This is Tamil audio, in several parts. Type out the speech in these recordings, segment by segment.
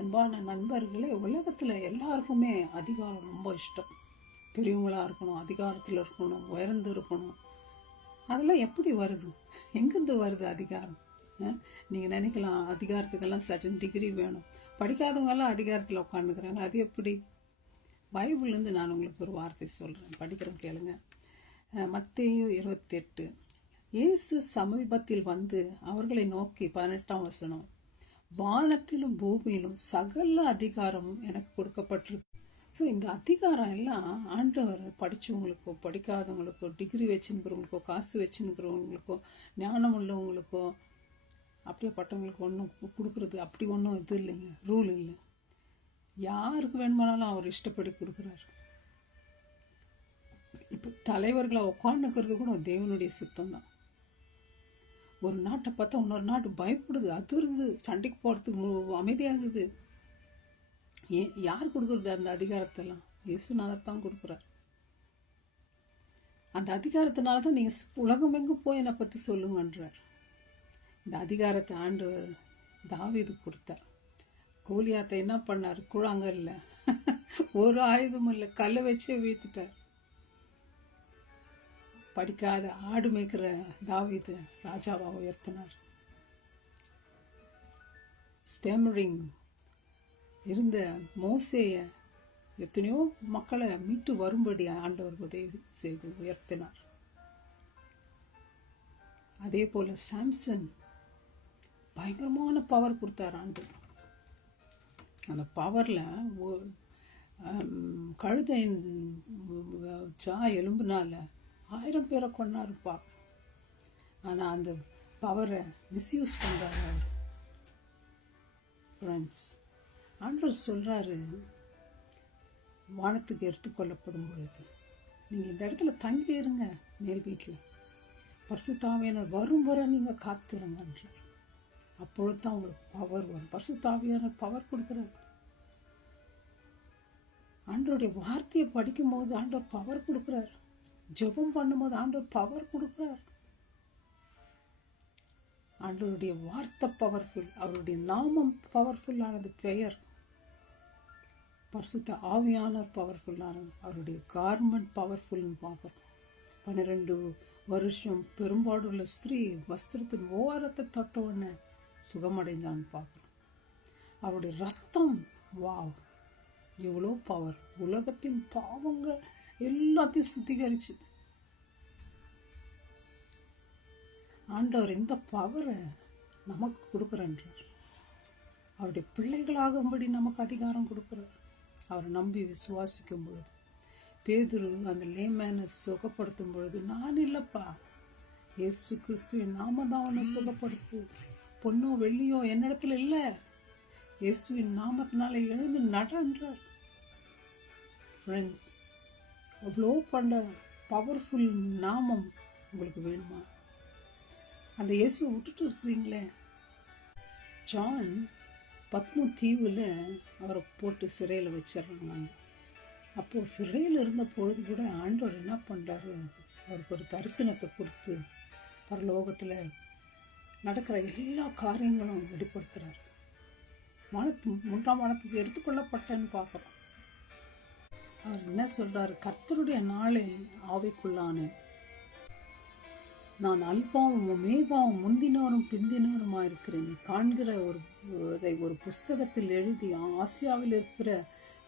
அன்பான நண்பர்களே, உலகத்தில் எல்லாருக்குமே அதிகாரம் ரொம்ப இஷ்டம். பெரியவங்களாக இருக்கணும், அதிகாரத்தில் இருக்கணும், உயர்ந்து இருக்கணும். அதெல்லாம் எப்படி வருது? எங்கேருந்து வருது அதிகாரம்? நீங்கள் நினைக்கலாம் அதிகாரத்துக்கெல்லாம் சர்டன் டிகிரி வேணும், படிக்காதவங்கெல்லாம் அதிகாரத்தில் உட்காந்துக்கிறாங்க, அது எப்படி? பைபிள்லேருந்து நான் உங்களுக்கு ஒரு வார்த்தை சொல்கிறேன், படிக்கிறேன் கேளுங்க. மத்தேயு 28. இயேசு சமீபத்தில் வந்து அவர்களை நோக்கி, 18ஆம் வசனம், வானத்திலும் பூமியிலும் சகல அதிகாரமும் எனக்கு கொடுக்கப்பட்டிருக்கு. ஸோ இந்த அதிகாரம் எல்லாம் ஆண்டவர் படித்தவங்களுக்கோ படிக்காதவங்களுக்கோ டிகிரி வச்சுருக்கிறவங்களுக்கோ காசு வச்சுருக்கிறவங்களுக்கோ ஞானம் உள்ளவங்களுக்கோ அப்படியேப்பட்டவங்களுக்கு ஒன்றும் கொடுக்குறது அப்படி ஒன்றும் இது இல்லைங்க, ரூல் இல்லை. யாருக்கு வேணுமானாலும் அவர் இஷ்டப்படி கொடுக்குறாரு. இப்போ தலைவர்களை உட்காந்துக்கிறது கூட தேவனுடைய சித்தம் தான். ஒரு நாட்டை பார்த்தா இன்னொரு நாட்டு பயப்படுது, அதிருது, சண்டைக்கு போகிறதுக்கு அமைதியாகுது. யார் கொடுக்குறது அந்த அதிகாரத்தெல்லாம்? இயேசுநாதர் தான் கொடுக்குறார். அந்த அதிகாரத்தினால தான் நீங்கள் உலகமெங்கும் போய் என்னை பற்றி சொல்லுங்கன்றார். இந்த அதிகாரத்தை ஆண்டவர் தாவீது கொடுத்தார். கோலியாத்தை என்ன பண்ணார்? குழாங்கல்ல ஒரு ஆயுதமும் இல்லை, கல்லை வச்சே வீழ்த்திட்டார். படிக்காத ஆடு மேய்க்கிற தாவீது ராஜாவாக உயர்த்தினார். ஸ்டேமரிங் இருந்த மோசேய எத்தனையோ மக்களை மீட்டு வரும்படி ஆண்டவர் உதவி செய்து உயர்த்தினார். அதே போல சாம்சன் பயங்கரமான பவர் கொடுத்தார் ஆண்டவர். அந்த பவரில் கழுதையின் எலும்புனால 1000 பேரை கொண்டாருப்பா. ஆனால் அந்த பவரை மிஸ்யூஸ் பண்ணுறாரு அவர். ஃப்ரெண்ட்ஸ், ஆண்டவர் சொல்கிறாரு, வானத்துக்கு எடுத்துக்கொள்ளப்படும் பொழுது நீங்கள் இந்த இடத்துல தங்கி இருங்க, மேல் வீட்டில் பரிசுத்தாவியானவர் வரும் வரை நீங்கள் காத்திருங்கன்றார். அப்பொழுது தான் உங்களுக்கு பவர் வரும். பரிசுத்தாவியானவர் பவர் கொடுக்குறாரு. ஆண்டவருடைய வார்த்தையை படிக்கும் போது ஆண்டவர் பவர் கொடுக்குறார். ஜெபம் பண்ணும்போது ஆண்டவர் பவர் கொடுக்குறார். ஆண்டவருடைய வார்த்தை பவர்ஃபுல், அவருடைய நாமம் பவர்ஃபுல்லானது, பெயர் பரிசுத்த ஆவியானவர் பவர்ஃபுல்லானது, அவருடைய கார்மெண்ட் பவர்ஃபுல்னு பார்க்குறோம். 12 வருஷம் பெரும்பாடுள்ள ஸ்திரீ வஸ்திரத்தின் ஓரத்தை தொட்ட உடனே சுகமடைஞ்சான்னு பார்க்குறோம். அவருடைய ரத்தம், வாவ், எவ்வளோ பவர்! உலகத்தின் பாவங்கள் எல்லாத்தையும் சுத்திகரிச்சு ஆண்டவர் இந்த பவரை நமக்கு கொடுக்குறன்றார். அவருடைய பிள்ளைகளாகும்படி நமக்கு அதிகாரம் கொடுக்குறார். அவரை நம்பி விசுவாசிக்கும் பொழுது, பேதுரு அந்த லேமேனை சுகப்படுத்தும் பொழுது, நான் இல்லைப்பா, இயேசு கிறிஸ்துவின் நாம தான் அவனை சுகப்படுத்து, பொண்ணோ வெள்ளியோ என்னிடத்துல இல்லை, இயேசுவின் நாமத்தினால எழுந்து நடன்றார். ஃப்ரெண்ட்ஸ், அவ்வளோ பண்ண பவர்ஃபுல் நாமம் உங்களுக்கு வேணுமா? அந்த இயேசுவை விட்டுட்டு இருக்கிறீங்களே. ஜான் பத்மு தீவில் அவரை போட்டு சிறையில் வச்சிடறாங்க. அப்போது சிறையில் இருந்த பொழுது கூட ஆண்டவர் என்ன பண்ணுறாரு? அவருக்கு ஒரு தரிசனத்தை கொடுத்து பரலோகத்தில் நடக்கிற எல்லா காரியங்களும் வெளிப்படுத்துகிறார். மூன்றாம் வானத்துக்கு எடுத்துக்கொள்ளப்பட்டேன்னு பார்க்குறோம். அவர் என்ன சொல்றாரு? கர்த்தருடைய நாளில் ஆவிக்குள்ளானேன், நான் அல்பாவும் மேகாவும் முந்தினோரும் பிந்தினோருமா இருக்கிறேன். காண்கிற ஒரு புஸ்தகத்தில் எழுதி ஆசியாவில் இருக்கிற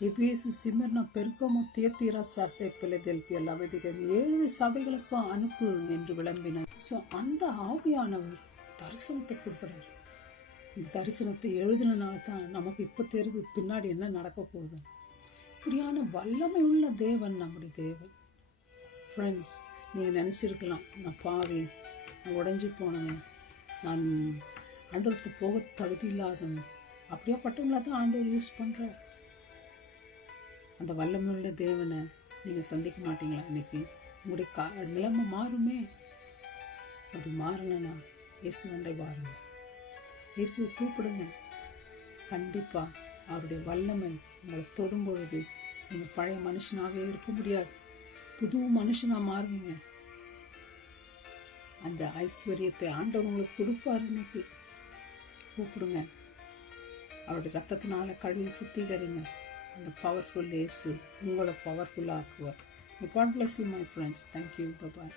எபேசு, சிமிர்னா, பெர்கமு, தியத்தீரா, சர்தை, பிலதெல்பியா, லவோதிகா 7 சபைகளுக்கும் அனுப்பு என்று விளம்பினார். ஸோ அந்த ஆவியானவர் தரிசனத்தை கொடுக்குறாரு. இந்த தரிசனத்தை எழுதினால தான் நமக்கு இப்போ தெரியுது பின்னாடி என்ன நடக்க போகுது. இப்படியான வல்லமை உள்ள தேவன் நம்முடைய தேவன். ஃப்ரெண்ட்ஸ், நீங்கள் நினச்சிருக்கலாம், நான் பாவி, நான் உடைஞ்சி போனவன், நான் ஆண்டவருக்கு போக தகுதி இல்லாதவன், அப்படியாப்பட்டவங்கள தான் ஆண்டவர் யூஸ் பண்ணுறார். அந்த வல்லமை உள்ள தேவனை நீங்கள் சந்திக்க மாட்டீங்களா? இன்னைக்கு உங்களுடைய நிலைமை மாறுமே. அப்படி மாறலைன்னா இயேசுவண்டை பாருங்க, இயேசுவை கூப்பிடுங்க. கண்டிப்பாக அவருடைய வல்லமை உங்களை தொடும் பொழுது நீங்கள் பழைய மனுஷனாகவே இருக்க முடியாது, புது மனுஷனாக மாறுவீங்க. அந்த ஐஸ்வர்யத்தை ஆண்டவர் உங்களுக்கு கொடுப்பார். இன்னைக்கு கூப்பிடுங்க. அவருடைய ரத்தத்தினால கழுவி சுத்திகரிங்க. அந்த பவர்ஃபுல் இயேசு உங்களை பவர்ஃபுல்லாக ஆக்குவார். God bless you, my friends. Thank you. Bye-bye.